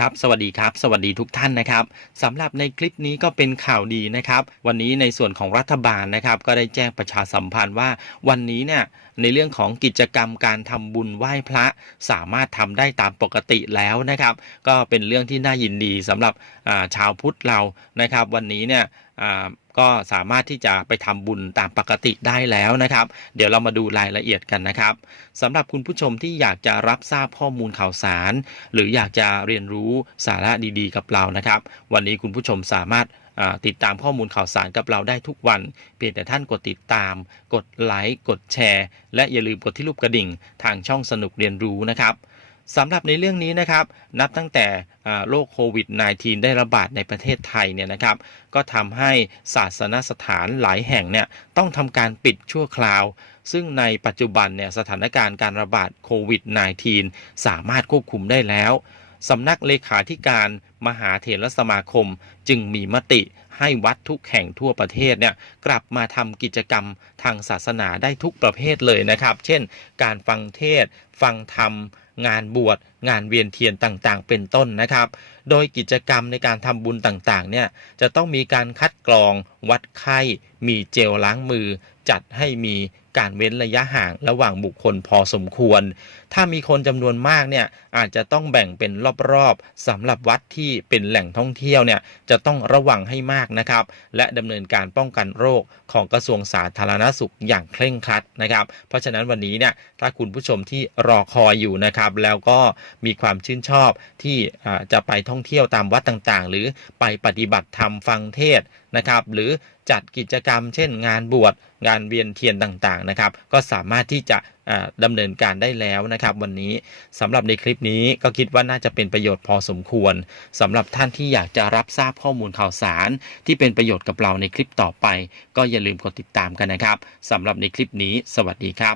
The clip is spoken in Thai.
ครับสวัสดีครับ สวัสดีทุกท่านนะครับสำหรับในคลิปนี้ก็เป็นข่าวดีนะครับ วันนี้ในส่วนของรัฐบาลนะครับ ก็ได้แจ้งประชาสัมพันธ์ว่า วันนี้เนี่ยในเรื่องของกิจกรรมการทำบุญไหว้พระสามารถทำได้ตามปกติแล้วนะครับ ก็เป็นเรื่องที่น่ายินดีสำหรับชาวพุทธเรานะครับ วันนี้เนี่ย ก็สามารถที่จะไปทำบุญตามปกติได้แล้วนะครับ เดี๋ยวเรามาดูรายละเอียดกันนะครับสำหรับคุณผู้ชมที่อยากจะรับทราบข้อมูลข่าวสาร หรืออยากจะเรียนรู้สาระดีๆ กับเรานะครับ วันนี้คุณผู้ชมสามารถติดตามข้อมูลข่าวสารกับเราได้ทุกวัน เพียงแต่ท่านกดติดตาม กดไลค์กดแชร์ และอย่าลืมกดที่รูปกระดิ่ง ทางช่องสนุกเรียนรู้นะครับ สำหรับในเรื่องนี้นะครับนับตั้งแต่โรคโควิด -19 ได้ระบาดในประเทศไทยเนี่ยนะครับ ก็ทำให้ศาสนสถานหลายแห่งเนี่ยต้องทำการปิดชั่วคราว ซึ่งในปัจจุบันเนี่ยสถานการณ์การระบาดโควิด -19 สามารถควบคุมได้แล้วสำนักเลขาธิการ มหาเถรสมาคมจึงมีมติให้วัดทุกแห่งทั่วประเทศเนี่ยกลับมาทำกิจกรรมทางศาสนาได้ทุกประเภทเลยนะครับ เช่น การฟังเทศ ฟังธรรม งานบวช งานเวียนเทียนต่างๆ เป็นต้นนะครับ โดยกิจกรรมในการทำบุญต่างๆเนี่ยจะต้องมีการคัดกรอง วัดไข้ มีเจลล้างมือ จัดให้มีการเว้นระยะห่างระหว่างบุคคลพอสมควร ถ้ามีคนจำนวนมากเนี่ยอาจจะต้องแบ่งเป็นรอบๆสำหรับวัดที่เป็นแหล่งท่องเที่ยวเนี่ยจะต้องระวังให้มากนะครับ และดำเนินการป้องกันโรคของกระทรวงสาธารณสุขอย่างเคร่งครัดนะครับ เพราะฉะนั้นวันนี้เนี่ยถ้าคุณผู้ชมที่รอคอยอยู่นะครับ แล้วก็มีความชื่นชอบที่จะไปท่องเที่ยวตามวัดต่างๆ หรือไปปฏิบัติธรรมฟังเทศนะครับ หรือ จัดกิจกรรม เช่น งานบวชงานเวียนเทียนต่างๆนะครับ ก็สามารถที่จะอ่าดำเนินการได้แล้วนะครับ วันนี้สำหรับในคลิปนี้ก็คิดว่าน่าจะเป็นประโยชน์พอสมควรสำหรับท่านที่อยากจะรับทราบข้อมูลข่าวสาร ที่เป็นประโยชน์กับเราในคลิปต่อไป ก็อย่าลืมกดติดตามกันนะครับสำหรับในคลิปนี้ สวัสดีครับ